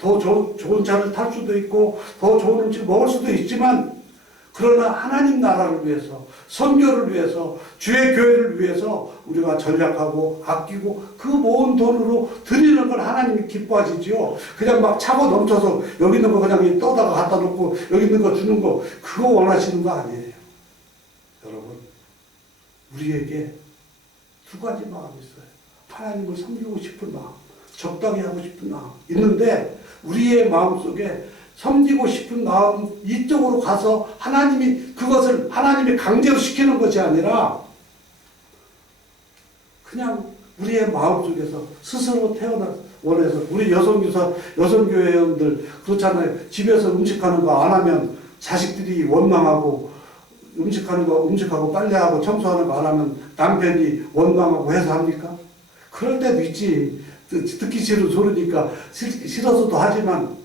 더 좋은 차를 탈 수도 있고 더 좋은 음식 먹을 수도 있지만, 그러나 하나님 나라를 위해서, 선교를 위해서, 주의 교회를 위해서 우리가 전략하고 아끼고 그 모은 돈으로 드리는 걸 하나님이 기뻐하시지요. 그냥 막 차고 넘쳐서 여기 있는 거 그냥 떠다가 갖다 놓고 여기 있는 거 주는 거, 그거 원하시는 거 아니에요. 여러분, 우리에게 두 가지 마음이 있어요. 하나님을 섬기고 싶은 마음, 적당히 하고 싶은 마음 있는데, 우리의 마음속에 섬기고 싶은 마음 이쪽으로 가서 하나님이 그것을 하나님이 강제로 시키는 것이 아니라 그냥 우리의 마음속에서 스스로 태어나 원해서, 우리 여성교회원들 그렇잖아요. 집에서 음식하는 거 안 하면 자식들이 원망하고, 음식하고 빨래하고 청소하는 거 안 하면 남편이 원망하고 해서 합니까? 그럴 때도 있지. 듣기 싫은 소리니까 싫어서도 하지만,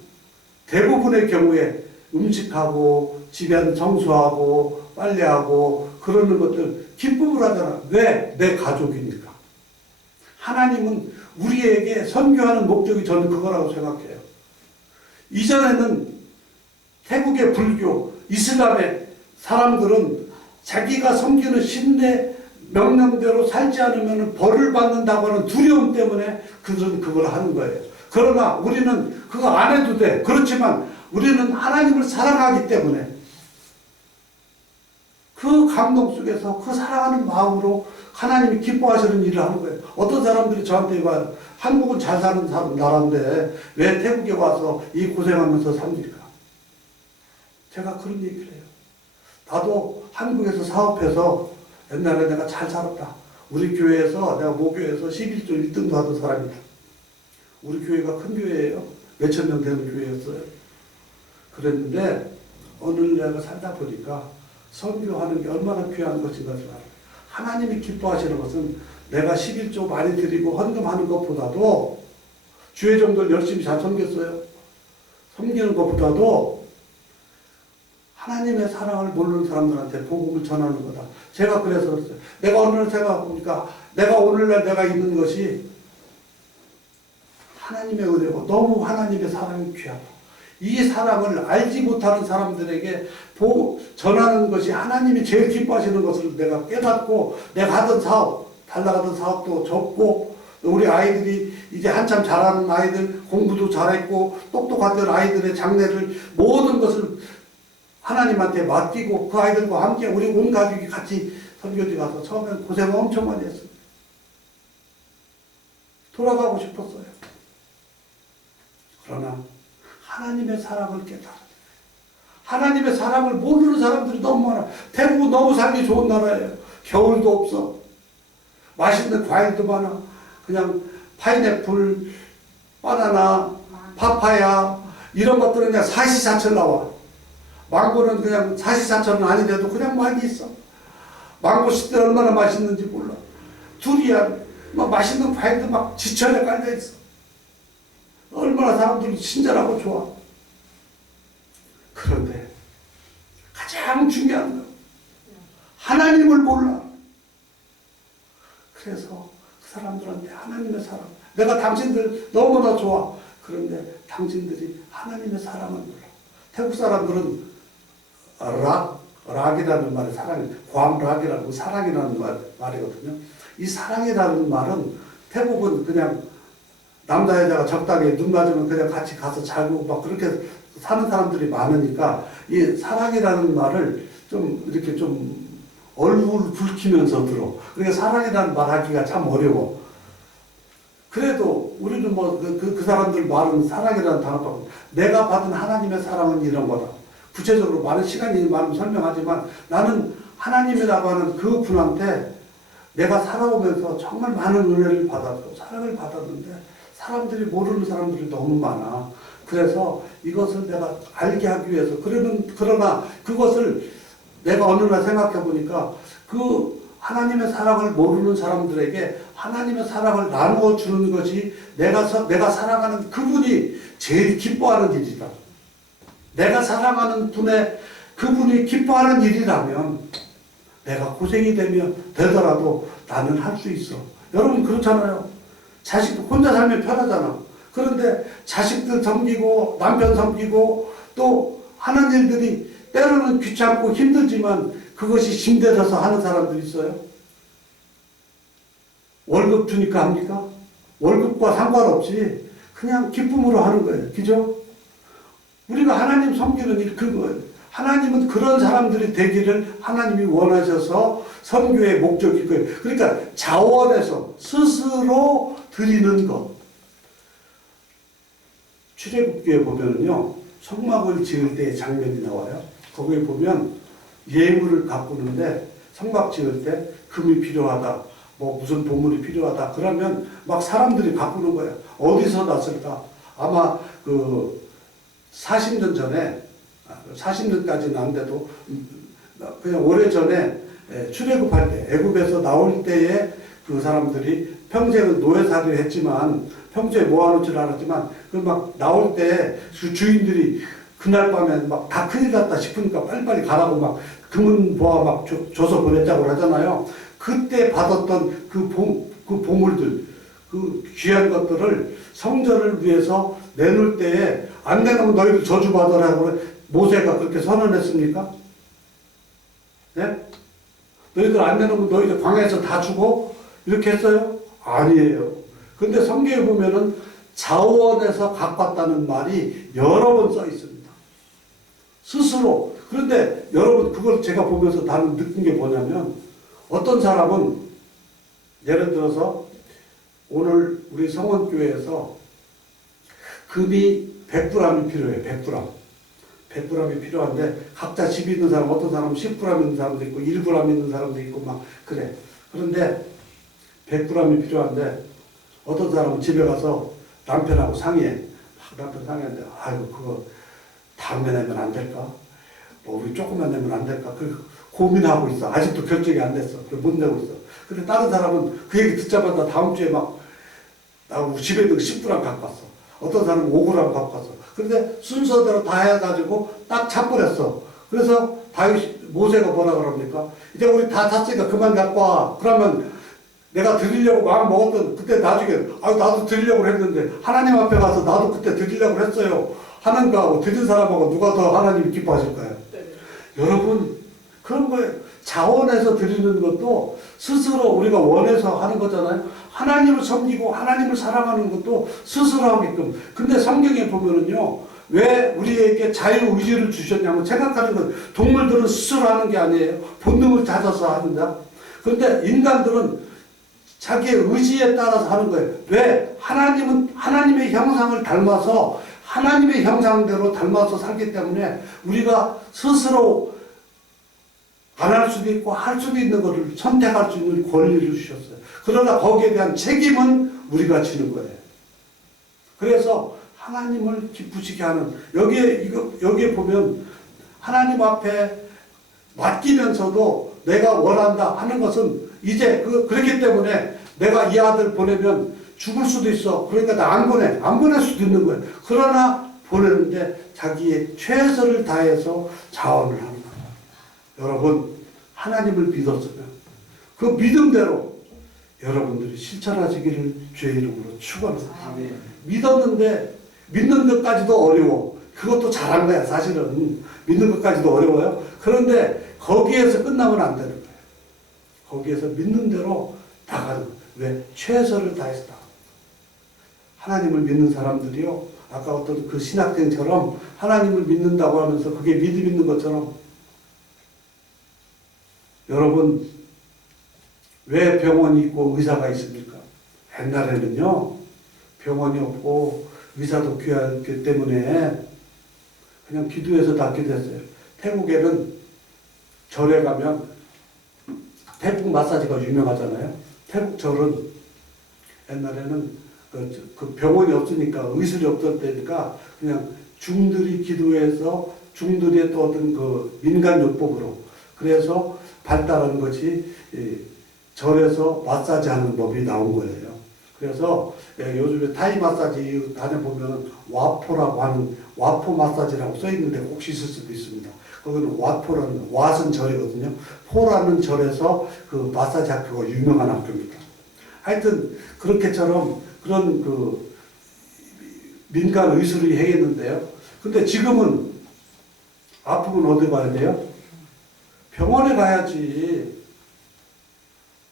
대부분의 경우에 음식하고 집안 청소하고 빨래하고 그러는 것들 기쁨을 하잖아. 왜? 내 가족이니까. 하나님은 우리에게 선교하는 목적이 저는 그거라고 생각해요. 이전에는 태국의 불교, 이슬람의 사람들은 자기가 섬기는 신내 명령대로 살지 않으면 벌을 받는다고 하는 두려움 때문에 그걸 하는 거예요. 그러나 우리는 그거 안 해도 돼. 그렇지만 우리는 하나님을 사랑하기 때문에 그 감동 속에서 그 사랑하는 마음으로 하나님이 기뻐하시는 일을 하는 거예요. 어떤 사람들이 저한테 와요. 한국은 잘 사는 나라인데 왜 태국에 와서 이 고생하면서 삽니까? 제가 그런 얘기를 해요. 나도 한국에서 사업해서 옛날에 내가 잘 살았다. 우리 교회에서, 내가 모교에서 11조 1등도 하던 사람이다. 우리 교회가 큰 교회예요. 몇천 명 되는 교회였어요. 그랬는데 어느 날 내가 살다 보니까 선교하는 게 얼마나 귀한 것인가 를 알아요. 하나님이 기뻐하시는 것은 내가 11조 많이 드리고 헌금하는 것보다도, 주의 종들 열심히 잘 섬겼어요. 섬기는 것보다도 하나님의 사랑을 모르는 사람들한테 복음을 전하는 거다. 제가 그래서 그랬어요. 내가 어느 날 생각해보니까 내가 오늘날 내가 있는 것이 하나님의 은혜고 너무 하나님의 사랑이 귀하다. 이 사랑을 알지 못하는 사람들에게 전하는 것이 하나님이 제일 기뻐하시는 것을 내가 깨닫고, 내가 하던 사업, 달라가던 사업도 접고, 우리 아이들이 이제 한참 잘하는 아이들, 공부도 잘했고 똑똑하던 아이들의 장래를 모든 것을 하나님한테 맡기고 그 아이들과 함께 우리 온 가족이 같이 선교지 가서 처음엔 고생을 엄청 많이 했어요. 돌아가고 싶었어요. 그러나 하나님의 사랑을 깨달아. 하나님의 사랑을 모르는 사람들이 너무 많아. 태국은 너무 살기 좋은 나라예요. 겨울도 없어. 맛있는 과일도 많아. 그냥 파인애플, 바나나, 파파야 이런 것들은 그냥 사시사철 나와. 망고는 그냥 사시사철은 아닌데도 그냥 많이 있어. 망고 씹을 때 얼마나 맛있는지 몰라. 두리안, 막 맛있는 과일도 막 지천에 깔려 있어. 얼마나 사람들이 친절하고 좋아. 그런데 가장 중요한 건 하나님을 몰라. 그래서 그 사람들한테 하나님의 사랑, 내가 당신들 너무나 좋아. 그런데 당신들이 하나님의 사랑을 몰라. 태국 사람들은 락이라는 말이 광락이라고 사랑이라는 말이거든요. 이 사랑이라는 말은 태국은 그냥 남자 여자가 적당히 눈 맞으면 그냥 같이 가서 자고 막 그렇게 사는 사람들이 많으니까 이 사랑이라는 말을 좀 이렇게 좀 얼굴 붉히면서 들어. 그러니까 사랑이라는 말 하기가 참 어려워. 그래도 우리는 뭐 그 사람들 말은 사랑이라는 단어로 내가 받은 하나님의 사랑은 이런 거다. 구체적으로 많은 시간이 많으면 설명하지만 나는 하나님이라고 하는 그 분한테 내가 살아오면서 정말 많은 은혜를 받았고 사랑을 받았는데 사람들이 모르는 사람들이 너무 많아. 그래서 이것을 내가 알게 하기 위해서 그러나 그것을 내가 어느 날 생각해 보니까 그 하나님의 사랑을 모르는 사람들에게 하나님의 사랑을 나누어 주는 것이 내가 사랑하는 그분이 제일 기뻐하는 일이다. 내가 사랑하는 그분이 기뻐하는 일이라면 내가 고생이 되더라도 나는 할 수 있어. 여러분 그렇잖아요. 자식 혼자 살면 편하잖아. 그런데 자식들 섬기고 남편 섬기고 또 하는 일들이 때로는 귀찮고 힘들지만 그것이 힘들어서 하는 사람들이 있어요. 월급 주니까 합니까? 월급과 상관없이 그냥 기쁨으로 하는 거예요. 그죠? 우리가 하나님 섬기는 일 그거예요. 하나님은 그런 사람들이 되기를 하나님이 원하셔서 선교의 목적일 거예요. 그러니까 자원해서 스스로 드리는 것. 출애굽기에 보면은요, 성막을 지을 때의 장면이 나와요. 거기에 보면 예물을 가꾸는데 성막 지을 때 금이 필요하다, 뭐 무슨 보물이 필요하다 그러면 막 사람들이 가꾸는 거예요. 어디서 났을까? 아마 그 40년 전에, 40년까지는 안 돼도 그냥 오래전에 출애굽할 때, 애굽에서 나올 때에 그 사람들이 평생은 노예살이를 했지만 평소에 모아놓을 줄 알았지만 그 막 나올 때 그 주인들이 그날 밤에 막 다 큰일 났다 싶으니까 빨리빨리 가라고 막 금은 보아 막 줘서 보냈다고 하잖아요. 그때 받았던 그 보물들, 그 귀한 것들을 성전을 위해서 내놓을 때에 안 내놓으면 너희들 저주받아라고 모세가 그렇게 선언했습니까? 네? 너희들 안 내놓으면 너희들 광야에서 다 죽어? 이렇게 했어요? 아니에요. 근데 성경에 보면은 자원해서 가꿨다는 말이 여러 번 써 있습니다. 스스로. 그런데 여러분 그걸 제가 보면서 나는 느낀 게 뭐냐면 어떤 사람은 예를 들어서 오늘 우리 성원교회에서 금이 100g이 필요해요. 100g. 100g이 필요한데 각자 집이 있는 사람, 어떤 사람은 10g 있는 사람도 있고 1g 있는 사람도 있고 막 그래. 그런데 100g이 필요한데 어떤 사람은 집에 가서 남편하고 상의해. 남편 상의하는데 아이고 그거 다음에 내면 안 될까? 뭐 우리 조금만 내면 안 될까? 그 고민하고 있어. 아직도 결정이 안 됐어. 못 내고 있어. 근데 다른 사람은 그 얘기 듣자마자 다음 주에 막 나 집에 있는 10g 갖고 왔어. 어떤 사람은 5g 갖고 왔어. 근데 순서대로 다 해가지고 딱 잡버렸어. 그래서 모세가 뭐라 그럽니까? 이제 우리 다 샀으니까 그만 갖고 와. 그러면 내가 드리려고 마음 먹었던 그때 나중에 나도 드리려고 했는데 하나님 앞에 가서 나도 그때 드리려고 했어요. 하는 거하고 드린 사람하고 누가 더 하나님이 기뻐하실까요? 네. 여러분 그런 거예요. 자원해서 드리는 것도 스스로 우리가 원해서 하는 거잖아요. 하나님을 섬기고 하나님을 사랑하는 것도 스스로 하게끔. 근데 성경에 보면은요, 왜 우리에게 자유의지를 주셨냐면 생각하는 건 동물들은 스스로 하는 게 아니에요. 본능을 찾아서 한다. 그런데 인간들은 자기의 의지에 따라서 하는 거예요. 왜? 하나님은 하나님의 형상을 닮아서 하나님의 형상대로 닮아서 살기 때문에 우리가 스스로 안 할 수도 있고 할 수도 있는 것을 선택할 수 있는 권리를 주셨어요. 그러나 거기에 대한 책임은 우리가 지는 거예요. 그래서 하나님을 기쁘시게 하는 여기에 보면 하나님 앞에 맡기면서도 내가 원한다 하는 것은 이제 그렇기 때문에 내가 이 아들 보내면 죽을 수도 있어. 그러니까 나 안 보낼 수도 있는 거예요. 그러나 보내는데 자기의 최선을 다해서 자원을 하는 거예요. 여러분 하나님을 믿었으면 그 믿음대로 여러분들이 실천하시기를 주의 이름으로 축원합니다. 믿었는데 믿는 것까지도 어려워. 그것도 잘한 거야 사실은. 믿는 것까지도 어려워요. 그런데 거기에서 끝나면 안 되는 거예요. 거기에서 믿는 대로 나가는 거예요. 왜? 최선을 다해서 나가는 거예요. 하나님을 믿는 사람들이요. 아까 어떤 그 신학생처럼 하나님을 믿는다고 하면서 그게 믿음 있는 것처럼 여러분 왜 병원이 있고 의사가 있습니까? 옛날에는요. 병원이 없고 의사도 귀하기 때문에 그냥 기도해서 낫기도 했어요. 태국에는 절에 가면 태국 마사지가 유명하잖아요. 태국 절은 옛날에는 그 병원이 없으니까 의술이 없을 때니까 그냥 중들이 기도해서 중들의 또 어떤 그 민간요법으로 그래서 발달한 것이 절에서 마사지 하는 법이 나온 거예요. 그래서 요즘에 타이 마사지 다녀보면 와포라고 하는 와포 마사지라고 써있는데 혹시 있을 수도 있습니다. 거기는 와포라는 왓은 절이거든요. 포라는 절에서 그 마사지 학교가 유명한 학교입니다. 하여튼 그렇게처럼 그런 그 민간 의술이 해겠는데요. 근데 지금은 아프면 어디 가야 돼요? 병원에 가야지.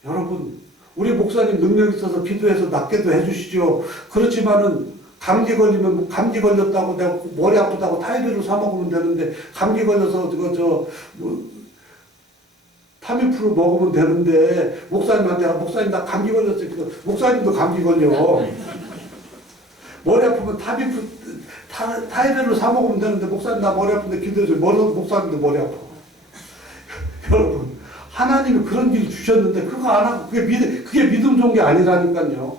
여러분, 우리 목사님 능력 있어서 기도해서 낫게도 해주시죠. 그렇지만은 감기 걸리면 감기 걸렸다고 내가 머리 아프다고 타이레놀 사 먹으면 되는데, 감기 걸려서 타미프루 먹으면 되는데, 목사님한테 목사님 나 감기 걸렸어요. 목사님도 감기 걸려. 머리 아프면 타이레놀 사 먹으면 되는데, 목사님 나 머리 아픈데 기도해줘. 목사님도 머리 아파. 여러분, 하나님이 그런 길 주셨는데 그거 안 하고 그게 믿음 좋은 게 아니라니까요.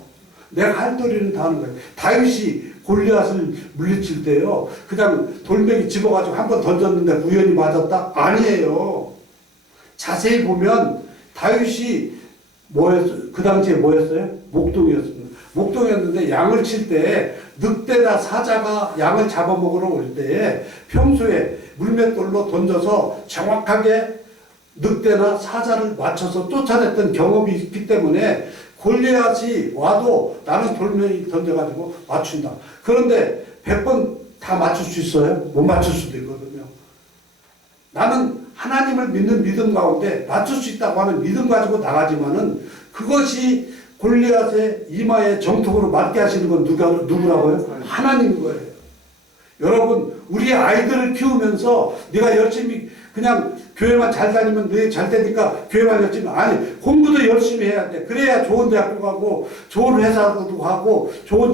내가 할 도리는 다 하는 거예요. 다윗이 골리앗을 물리칠 때요, 그냥 돌멩이 집어가지고 한 번 던졌는데 우연히 맞았다? 아니에요. 자세히 보면 다윗이 뭐였어요? 그 당시에 뭐였어요? 목동이었습니다. 목동이었는데 양을 칠 때 늑대나 사자가 양을 잡아먹으러 올 때에 평소에 물맷돌로 던져서 정확하게 늑대나 사자를 맞춰서 쫓아냈던 경험이 있기 때문에 골리앗이 와도 나는 돌멩이 던져가지고 맞춘다. 그런데 100번 다 맞출 수 있어요? 못 맞출 수도 있거든요. 나는 하나님을 믿는 믿음 가운데 맞출 수 있다고 하는 믿음 가지고 나가지만은 그것이 골리앗의 이마에 정통으로 맞게 하시는 건 누구라고요? 하나님인 거예요. 여러분, 우리 아이들을 키우면서 네가 열심히 그냥 교회만 잘 다니면 너 잘 되니까 교회만 열심히, 아니, 공부도 열심히 해야 돼. 그래야 좋은 대학도 가고 좋은 회사도 가고 좋은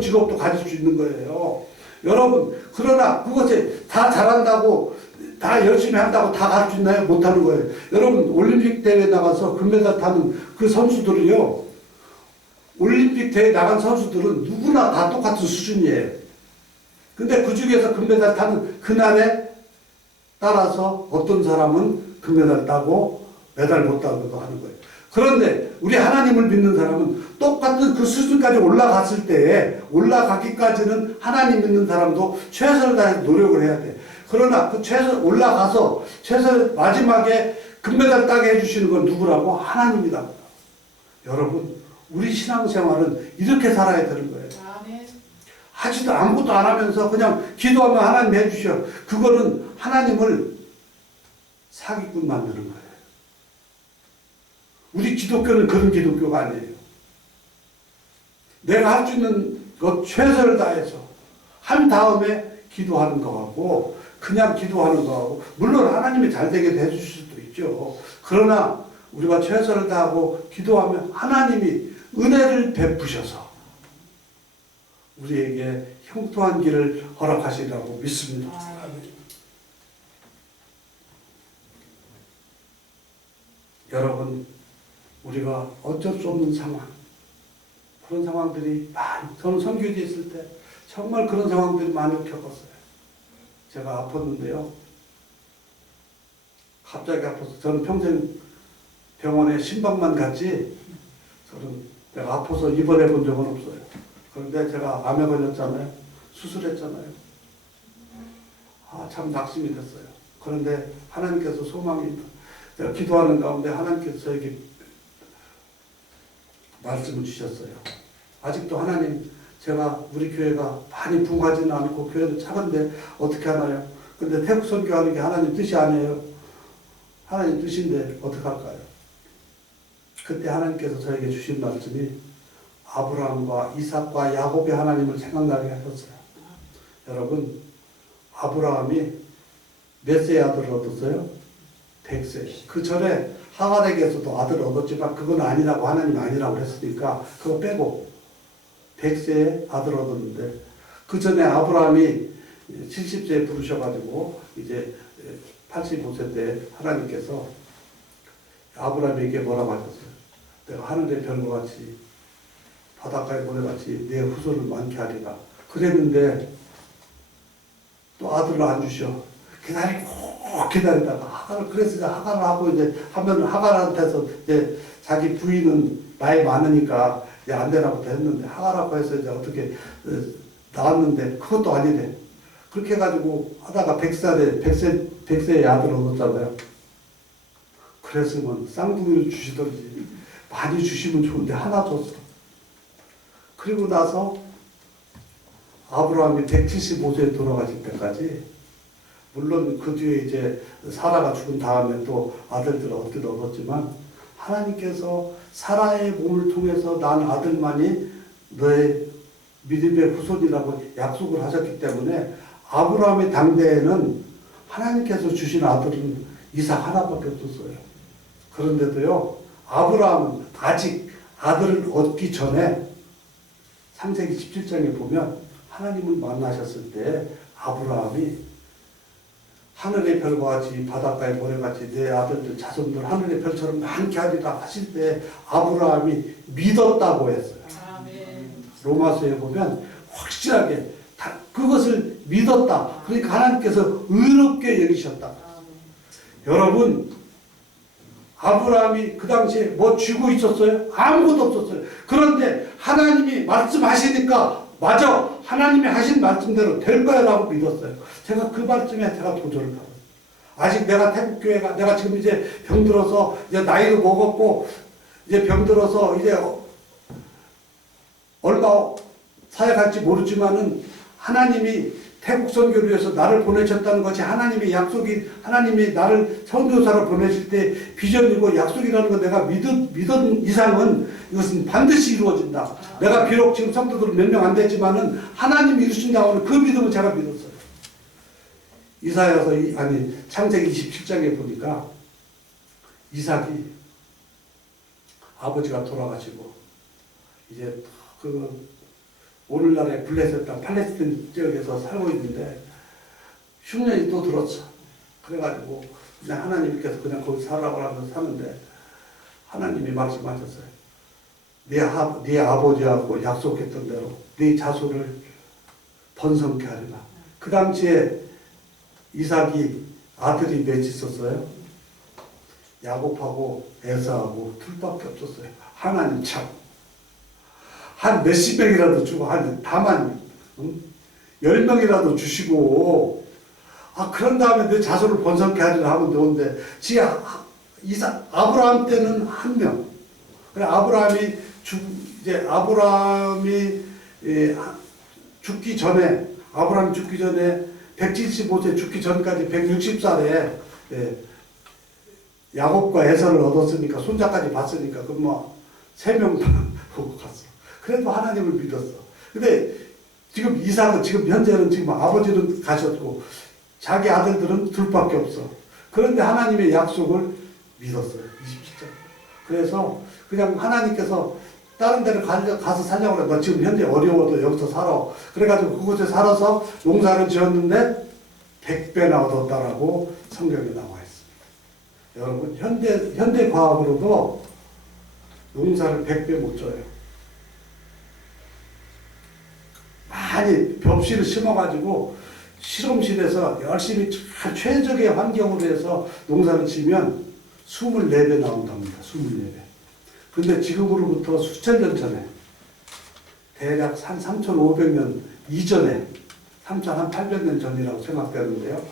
직업도 가질 수 있는 거예요. 여러분, 그러나 그것에 다 잘한다고 다 열심히 한다고 다 갈 수 있나요? 못하는 거예요. 여러분, 올림픽 대회에 나가서 금메달 타는 그 선수들이요, 올림픽 대회에 나간 선수들은 누구나 다 똑같은 수준이에요. 근데 그 중에서 금메달 타는 그날에 따라서 어떤 사람은 금메달 따고 메달 못 따고도 하는 거예요. 그런데 우리 하나님을 믿는 사람은 똑같은 그 수준까지 올라갔을 때에, 올라가기까지는 하나님 믿는 사람도 최선을 다해서 노력을 해야 돼. 그러나 그 올라가서 마지막에 금메달 따게 해주시는 건 누구라고? 하나님이다. 여러분, 우리 신앙생활은 이렇게 살아야 되는 거예요. 하지도 아무것도 안 하면서 그냥 기도하면 하나님 해주셔. 그거는 하나님을 사기꾼 만드는 거예요. 우리 기독교는 그런 기독교가 아니에요. 내가 할 수 있는 것 최선을 다해서 한 다음에 기도하는 거하고, 그냥 기도하는 거하고, 물론 하나님이 잘 되게 해주실 수도 있죠. 그러나 우리가 최선을 다하고 기도하면 하나님이 은혜를 베푸셔서 우리에게 형통한 길을 허락하시리라고 믿습니다. 여러분, 우리가 어쩔 수 없는 상황, 그런 상황들이 많이, 저는 선교지에 있을 때 정말 그런 상황들이 많이 겪었어요. 제가 아팠는데요, 갑자기 아파서, 저는 평생 병원에 신방만 갔지 저는 내가 아파서 입원해 본 적은 없어요. 그런데 제가 암에 걸렸잖아요. 수술했잖아요. 참 낙심이 됐어요. 그런데 하나님께서 소망이, 제가 기도하는 가운데 하나님께서 저에게 말씀을 주셨어요. 아직도 하나님, 제가 우리 교회가 많이 붕하지는 않고 교회도 작은데 어떻게 하나요? 근데 태국 선교하는 게 하나님 뜻이 아니에요. 하나님 뜻인데 어떻게 할까요? 그때 하나님께서 저에게 주신 말씀이 아브라함과 이삭과 야곱의 하나님을 생각나게 하셨어요. 여러분, 아브라함이 몇 세의 아들을 얻었어요? 100세. 그 전에 하갈에게서도 아들을 얻었지만 그건 아니라고, 하나님 아니라고 했으니까 그거 빼고 100세의 아들을 얻었는데, 그 전에 아브라함이 70세에 부르셔가지고 이제 85세 때 하나님께서 아브라함에게 뭐라고 하셨어요? 내가 하늘의 별과 같이 바닷가의 모래같이 내 후손을 많게 하리라. 그랬는데 또 아들을 안 주셔. 기다리다가 하갈을, 그래서 하갈을 하고 이제 하면 하갈한테서 이제 자기 부인은 나이 많으니까 이제 안 되나부터 했는데, 하갈하고 해서 이제 어떻게 나왔는데 그것도 아니래. 그렇게 해가지고 하다가 100세의 아들을 얻었잖아요. 그랬으면 쌍둥이를 주시던지 많이 주시면 좋은데 하나 줬어. 그리고 나서 아브라함이 175세에 돌아가실 때까지, 물론 그 뒤에 이제 사라가 죽은 다음에 또 아들들을 얻었지만, 하나님께서 사라의 몸을 통해서 난 아들만이 너의 믿음의 후손이라고 약속을 하셨기 때문에, 아브라함의 당대에는 하나님께서 주신 아들은 이삭 하나밖에 없었어요. 그런데도요, 아브라함은 아직 아들을 얻기 전에 창세기 17장에 보면 하나님을 만나셨을 때 아브라함이 하늘의 별과 같이 바닷가의 모래같이 내 아들들 자손들 하늘의 별처럼 많게 하리라 하실 때 아브라함이 믿었다고 했어요. 로마서에 보면 확실하게 그것을 믿었다. 그러니까 하나님께서 의롭게 여기셨다. 여러분, 아브라함이 그 당시에 뭐 쥐고 있었어요? 아무것도 없었어요. 그런데 하나님이 말씀하시니까 맞아, 하나님이 하신 말씀대로 될 거야 라고 믿었어요. 제가 그 말씀에 제가 도전을 하고, 아직 내가 태국교회가, 내가 지금 이제 병들어서 이제 나이도 먹었고 이제 병들어서 이제 얼마 사역할지 모르지만은 하나님이 태국 선교를 위해서 나를 보내셨다는 것이 하나님의 약속이, 하나님이 나를 선교사로 보내실 때 비전이고 약속이라는 걸 내가 믿은 이상은 이것은 반드시 이루어진다. 내가 비록 지금 성도들 몇 명 안 되지만은 하나님이 이루신다고 하는 그 믿음을 제가 믿었어요. 이사야서 창세기 27장에 보니까 이삭이 아버지가 돌아가시고 이제 오늘날의 블레셋 땅 팔레스틴 지역에서 살고 있는데 흉년이 또 들었어. 그래가지고 그냥 하나님께서 그냥 거기 살라고 하면서 사는데 하나님이 말씀하셨어요. 네 아버지하고 약속했던 대로 네 자손을 번성케 하리라. 그 당시에 이삭이 아들이 몇 있었어요? 야곱하고 에사하고 둘밖에 없었어요. 하나님 참. 한 몇십 명이라도 주고, 다만, 10명이라도 주시고, 그런 다음에 내 자손을 번성케 하리라 하면 되는데, 아브라함 때는 한 명. 아브라함이 죽기 전에, 175세 죽기 전까지 160살에, 야곱과 에서를 얻었으니까, 손자까지 봤으니까, 그럼 뭐, 3명 보고 갔어. 그래도 하나님을 믿었어. 근데 지금 이삭은 현재는 아버지는 가셨고 자기 아들들은 둘밖에 없어. 그런데 하나님의 약속을 믿었어요. 27장. 그래서 그냥 하나님께서 다른 데를 가서 살려고 그래. 너 지금 현재 어려워도 여기서 살아. 그래가지고 그곳에 살아서 농사를 지었는데 100배나 얻었다라고 성경에 나와 있습니다. 여러분, 현대 과학으로도 농사를 100배 못 져요. 많이 벽실을 심어가지고 실험실에서 열심히 최적의 환경으로 해서 농사를 지면 24배 나온답니다. 24배. 근데 지금으로부터 수천 년 전에, 대략 한 3,500년 이전에, 3,800년 전이라고 생각되는데요.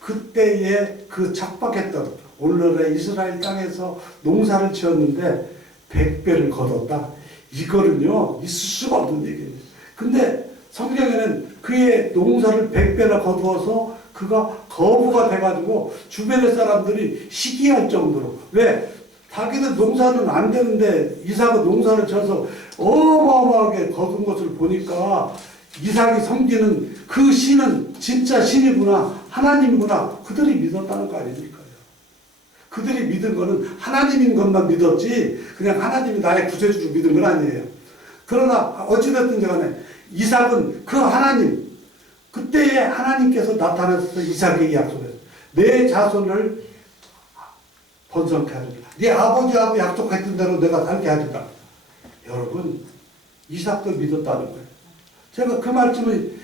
그때에 그 척박했던 오늘의 이스라엘 땅에서 농사를 지었는데 100배를 거뒀다. 이거는요, 있을 수가 없는 얘기예요. 근데 성경에는 그의 농사를 100배나 거두어서 그가 거부가 돼가지고 주변의 사람들이 시기할 정도로. 왜? 자기는 농사는 안 되는데 이삭은 농사를 져서 어마어마하게 거둔 것을 보니까 이삭이 섬기는 그 신은 진짜 신이구나, 하나님이구나, 그들이 믿었다는 거 아닙니까? 그들이 믿은 거는 하나님인 것만 믿었지 그냥 하나님이 나의 구세주를 믿은 건 아니에요. 그러나 어찌됐든 간에 이삭은 그 하나님, 그때에 하나님께서 나타나서 이삭에게 약속했어요. 내 자손을 번성케 하리라. 네 아버지하고 약속했던 대로 내가 살게 하리라. 여러분, 이삭도 믿었다는 거예요. 제가 그 말씀을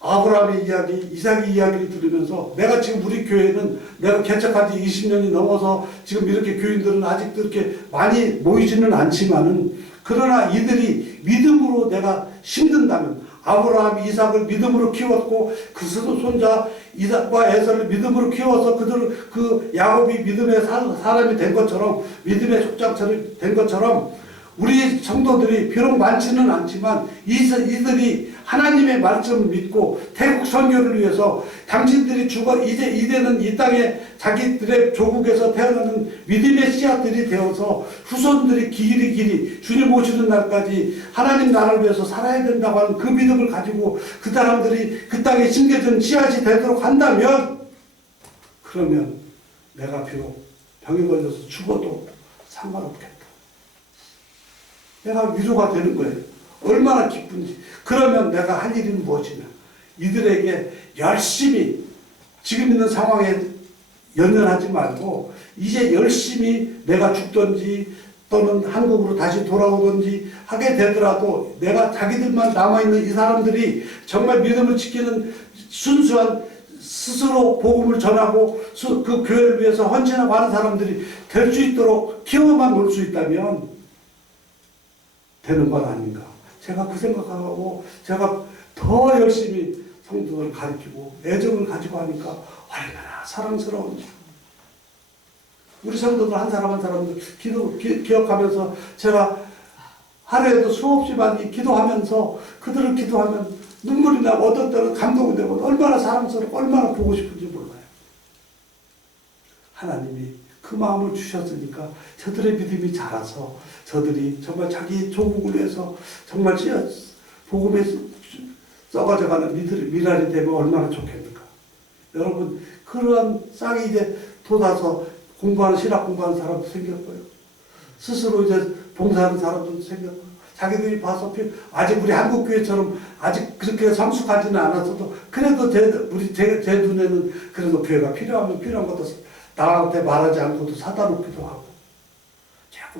아브라함의 이야기, 이삭의 이야기를 들으면서 내가 지금 우리 교회는 내가 개척한 지 20년이 넘어서 지금 이렇게 교인들은 아직도 이렇게 많이 모이지는 않지만은 그러나 이들이 믿음으로 내가 심는다면 아브라함이 이삭을 믿음으로 키웠고 그 손자 이삭과 에서를 믿음으로 키워서 그들을 그 야곱이 믿음의 사람이 된 것처럼 믿음의 족장처럼 된 것처럼 우리 성도들이 비록 많지는 않지만 이들이 하나님의 말씀을 믿고 태국 선교를 위해서 당신들이 죽어 이제는 이 땅에 자기들의 조국에서 태어나는 믿음의 씨앗들이 되어서 후손들이 길이 주님 오시는 날까지 하나님 나라를 위해서 살아야 된다고 하는 그 믿음을 가지고 그 사람들이 그 땅에 심겨진 씨앗이 되도록 한다면, 그러면 내가 비록 병에 걸려서 죽어도 상관없겠다. 내가 위로가 되는 거예요. 얼마나 기쁜지. 그러면 내가 할 일은 무엇이냐. 이들에게 열심히 지금 있는 상황에 연연하지 말고 이제 열심히 내가 죽든지 또는 한국으로 다시 돌아오든지 하게 되더라도 내가 자기들만 남아있는 이 사람들이 정말 믿음을 지키는 순수한 스스로 복음을 전하고 그 교회를 위해서 헌신하고 하는 사람들이 될 수 있도록 키워만 놓을 수 있다면 되는 건 아닌가. 제가 그 생각하고 제가 더 열심히 성도들을 가르치고 애정을 가지고 하니까 얼마나 사랑스러운지. 우리 성도들 한 사람 한 사람들 기억하면서 제가 하루에도 수없이 많이 기도하면서 그들을 기도하면 눈물이 나고 어떤 때는 감동이 되고 얼마나 사랑스럽고 얼마나 보고 싶은지 몰라요. 하나님이 그 마음을 주셨으니까 저들의 믿음이 자라서 저들이 정말 자기 조국을 위해서 정말 복음에 썩어져가는 미랄이 되면 얼마나 좋겠는가. 여러분, 그러한 싹이 이제 돋아서 신학 공부하는 사람도 생겼고요. 스스로 이제 봉사하는 사람도 생겼고, 자기들이 봐서 아직 우리 한국교회처럼 아직 그렇게 성숙하지는 않았어도 그래도 제 눈에는 그래도 교회가 필요하면 필요한 것도 나한테 말하지 않고도 사다 놓기도 하고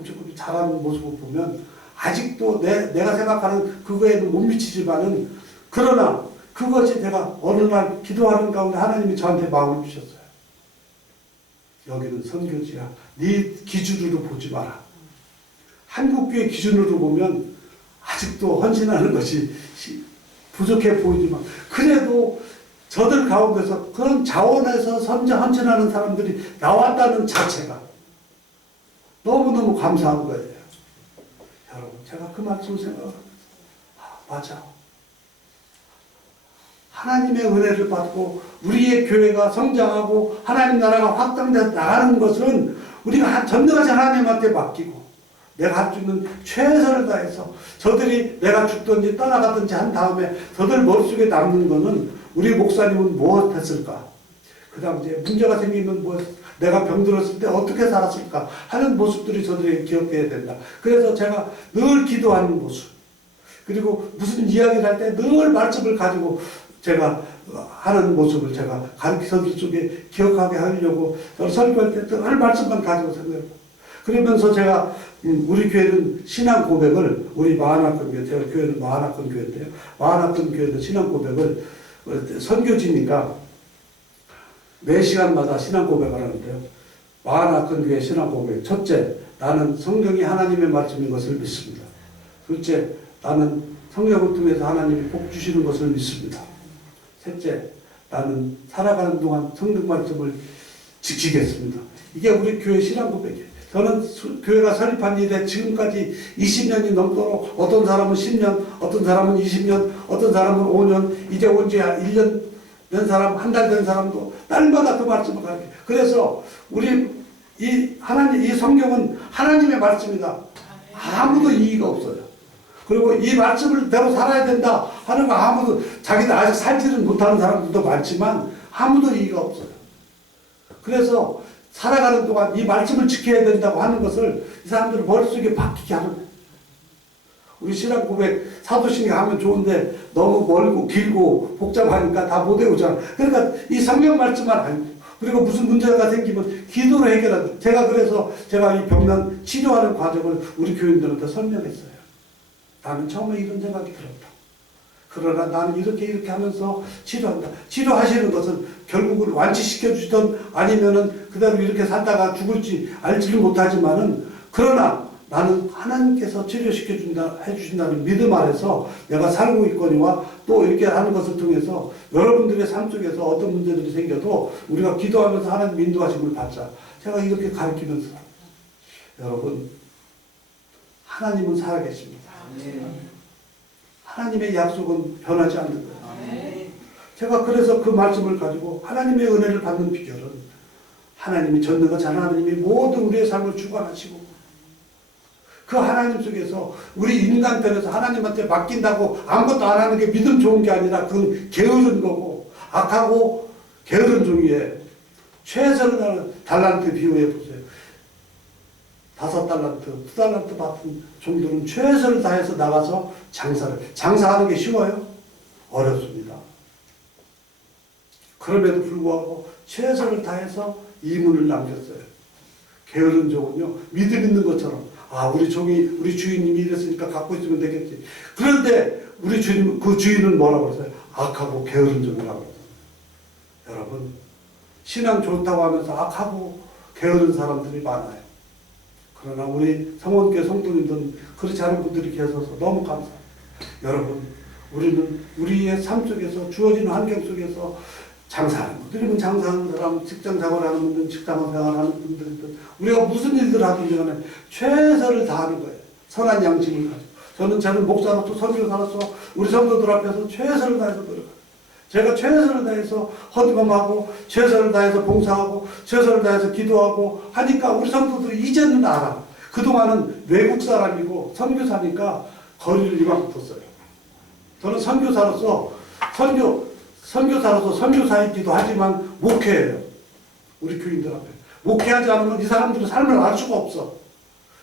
조금 잘하는 모습을 보면 아직도 내가 생각하는 그거에는 못 미치지만은, 그러나 그것이 내가 어느 날 기도하는 가운데 하나님이 저한테 마음을 주셨어요. 여기는 선교지야. 네 기준으로 보지 마라. 한국교회 기준으로 보면 아직도 헌신하는 것이 부족해 보이지만, 그래도 저들 가운데서 그런 자원에서 헌신하는 사람들이 나왔다는 자체가 너무너무 감사한 거예요. 여러분, 제가 그 말씀을 생각합니다. 맞아. 하나님의 은혜를 받고 우리의 교회가 성장하고 하나님 나라가 확장되어 나가는 것은 우리가 전능하신 하나님한테 맡기고 내가 할 수 있는 최선을 다해서 저들이 내가 죽든지 떠나가든지 한 다음에 저들 머릿속에 남는 것은 우리 목사님은 무엇 했을까? 그 다음 이제 문제가 생기면 내가 병들었을 때 어떻게 살았을까? 하는 모습들이 저들에게 기억돼야 된다. 그래서 제가 늘 기도하는 모습, 그리고 무슨 이야기를 할 때 늘 말씀을 가지고 제가 하는 모습을 제가 가르쳐들 속에 기억하게 하려고 설교할 때 늘 말씀만 가지고 생각해요. 그러면서 제가 우리 교회는 신앙 고백을, 우리 마하나권 교회, 제가 교회는 마하나권 교회인데요. 마하나권 교회는 신앙 고백을 선교지니까 매 시간마다 신앙 고백을 하는데요. 마하나권 교회 신앙 고백. 첫째, 나는 성경이 하나님의 말씀인 것을 믿습니다. 둘째, 나는 성경을 통해서 하나님이 복 주시는 것을 믿습니다. 셋째, 나는 살아가는 동안 성경 말씀을 지키겠습니다. 이게 우리 교회 신앙 고백이에요. 저는 교회가 설립한 이래 지금까지 20년이 넘도록 어떤 사람은 10년, 어떤 사람은 20년, 어떤 사람은 5년, 이제 온 지 1년 된 사람, 한 달 된 사람도 날마다 그 말씀을 가르쳐요. 그래서 우리 이 성경은 하나님의 말씀이다. 아무도 이의가 없어요. 그리고 이 말씀을 대로 살아야 된다 하는 거 아무도, 자기들 아직 살지는 못하는 사람들도 많지만 아무도 이의가 없어요. 그래서 살아가는 동안 이 말씀을 지켜야 된다고 하는 것을 이 사람들 머릿속에 박히게 하는 거예요. 우리 신앙 고백 사도신경 하면 좋은데 너무 멀고 길고 복잡하니까 다 못 외우잖아. 그러니까 이 성경 말씀만 아니고, 그리고 무슨 문제가 생기면 기도로 해결한다. 그래서 제가 이 병난 치료하는 과정을 우리 교인들한테 설명했어요. 나는 처음에 이런 생각이 들었다. 그러나 나는 이렇게 하면서 치료한다. 치료하시는 것은 결국은 완치시켜 주시던 아니면은 그대로 이렇게 살다가 죽을지 알지는 못하지만은, 그러나 나는 하나님께서 치료시켜 해주신다는 믿음 아래서 내가 살고 있거니와 또 이렇게 하는 것을 통해서 여러분들의 삶 속에서 어떤 문제들이 생겨도 우리가 기도하면서 하나님 인도하심을 받자. 제가 이렇게 가르치면서, 여러분, 하나님은 살아계십니다. 하나님의 약속은 변하지 않는 거예요. 제가 그래서 그 말씀을 가지고 하나님의 은혜를 받는 비결은 하나님이 전능하신 하나님이 모든 우리의 삶을 주관하시고 그 하나님 속에서 우리 인간편에서 하나님한테 맡긴다고 아무것도 안 하는 게 믿음 좋은 게 아니라 그건 게으른 거고 악하고 게으른 종이에 최선을 다하는 달란트 비유해 보세요. 5달란트, 2달란트 받은 종들은 최선을 다해서 나가서 장사하는 게 쉬워요? 어렵습니다. 그럼에도 불구하고 최선을 다해서 이문을 남겼어요. 게으른 종은요, 믿음 있는 것처럼, 우리 주인님이 이랬으니까 갖고 있으면 되겠지. 그런데 우리 주인, 그 주인은 뭐라고 그랬어요? 악하고 게으른 종이라고 그랬어요. 여러분, 신앙 좋다고 하면서 악하고 게으른 사람들이 많아요. 그러나 우리 성원교회 성도님들은 그렇지 않은 분들이 계셔서 너무 감사합니다. 여러분, 우리는 우리의 삶 속에서 주어진 환경 속에서 장사하는 분들이면 장사하는 사람, 직장 생활하는 분들은 직장 생활하는 분들이든 우리가 무슨 일들 하든지 간에 최선을 다하는 거예요. 선한 양심을 가지고. 저는 목사로서 선교사로서 우리 성도들 앞에서 최선을 다해서 노력합니다. 제가 최선을 다해서 헌금하고 최선을 다해서 봉사하고 최선을 다해서 기도하고 하니까 우리 성도들이 이제는 알아. 그동안은 외국 사람이고 선교사니까 거리를 이만큼 뒀어요. 저는 선교사로서 선교사이기도 하지만 목회예요. 우리 교인들 앞에. 목회하지 않으면 이 사람들은 삶을 알 수가 없어.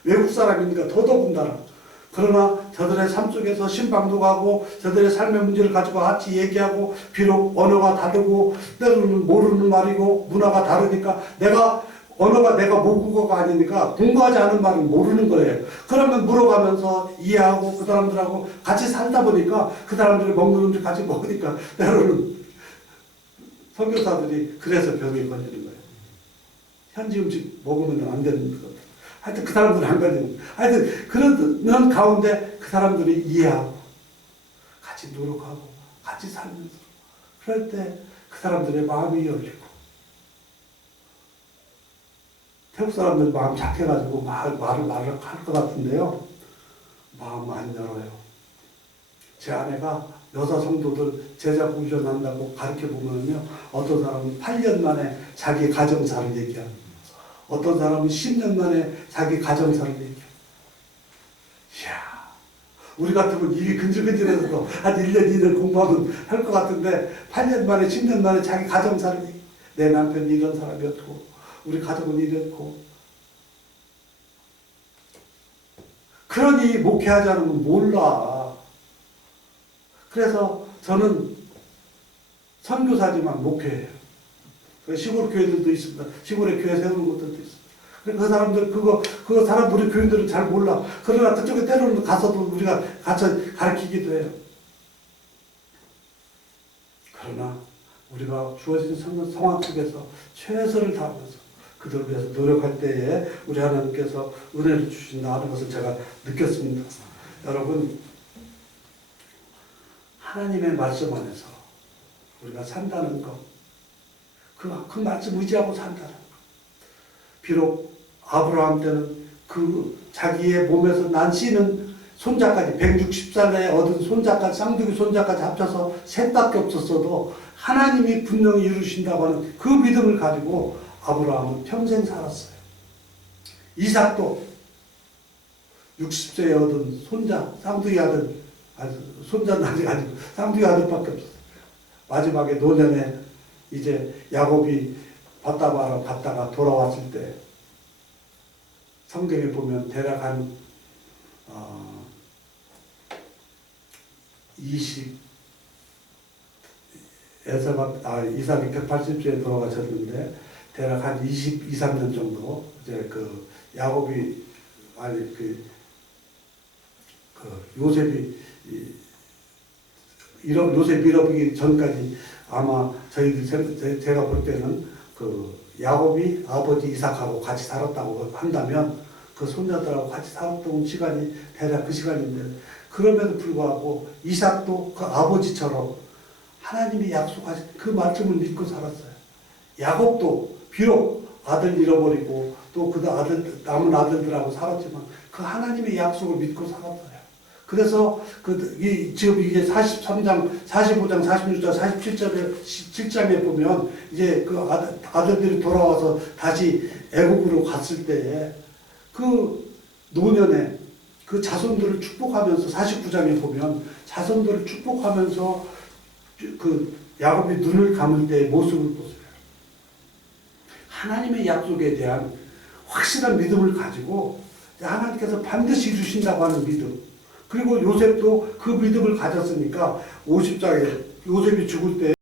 외국 사람이니까 더더군다나. 그러나 저들의 삶 속에서 신방도 가고 저들의 삶의 문제를 가지고 같이 얘기하고 비록 언어가 다르고 때로는 모르는 말이고 문화가 다르니까 언어가 내가 모국어가 아니니까 공부하지 않은 말은 모르는 거예요. 그러면 물어가면서 이해하고 그 사람들하고 같이 살다 보니까 그 사람들이 먹는 음식 같이 먹으니까 때로는 선교사들이 그래서 병에 걸리는 거예요. 현지 음식 먹으면 안 되는 것. 하여튼 그 사람들은 안 걸리는 거예요. 하여튼 그런 가운데 그 사람들이 이해하고 같이 노력하고 같이 살면서 그럴 때 그 사람들의 마음이 열리고 태국 사람들 마음 착해가지고 말을 할 것 같은데요. 마음 안 열어요. 제 아내가 여자 성도들 제자 훈련한다고 가르쳐 보면요. 어떤 사람은 8년 만에 자기 가정사를 얘기합니다. 어떤 사람은 10년 만에 자기 가정사를 얘기합니다. 이야, 우리 같으면 입이 근질근질해서도 한 1년, 2년 공부하면 할 것 같은데 8년 만에, 10년 만에 자기 가정사를 얘기해요. 내 남편이 이런 사람이었고 우리 가족은 이랬고 그러니 목회하지 않으면 몰라. 그래서 저는 선교사지만 목회해요. 시골 교회들도 있습니다. 시골에 교회 세우는 것들도 있습니다. 그 사람들, 그거 사람 우리 교인들은 잘 몰라. 그러나 그쪽에 때로는 가서도 우리가 같이 가르치기도 해요. 그러나 우리가 주어진 상황 속에서 최선을 다하면서 그들을 위해서 노력할 때에 우리 하나님께서 은혜를 주신다 하는 것을 제가 느꼈습니다. 여러분, 하나님의 말씀 안에서 우리가 산다는 것, 그 말씀 의지하고 산다는 것. 비록 아브라함 때는 그 자기의 몸에서 난 씨는 손자까지 160살에 얻은 손자까지 쌍둥이 손자까지 합쳐서 셋밖에 없었어도 하나님이 분명히 이루신다고 하는 그 믿음을 가지고 아브라함은 평생 살았어요. 이삭도 60세에 얻은 손자, 쌍둥이 아들, 손자는 아직 아니고 쌍둥이 아들밖에 없었어요. 마지막에 노년에 이제 야곱이 바다바라 갔다가 돌아왔을 때 성경에 보면 대략 한 이삭이 180세에 돌아가셨는데 대략 한 22, 3년 정도 이제 그 야곱이 요셉이 잃어버리기 전까지 아마 제가 볼 때는 그 야곱이 아버지 이삭하고 같이 살았다고 한다면 그 손자들하고 같이 살았던 시간이 대략 그 시간인데 그럼에도 불구하고 이삭도 그 아버지처럼 하나님이 약속하신 그 말씀을 믿고 살았어요. 야곱도 비록 아들 잃어버리고 또 그 아들 남은 아들들하고 살았지만 그 하나님의 약속을 믿고 살았어요. 그래서 지금 이게 43장, 45장, 46장, 47장에 보면 이제 그 아들들이 돌아와서 다시 애국으로 갔을 때 그 노년에 그 자손들을 축복하면서 49장에 보면 자손들을 축복하면서 그 야곱이 눈을 감을 때의 모습을 보세요. 하나님의 약속에 대한 확실한 믿음을 가지고 하나님께서 반드시 이루신다고 하는 믿음. 그리고 요셉도 그 믿음을 가졌으니까 50장에 요셉이 죽을 때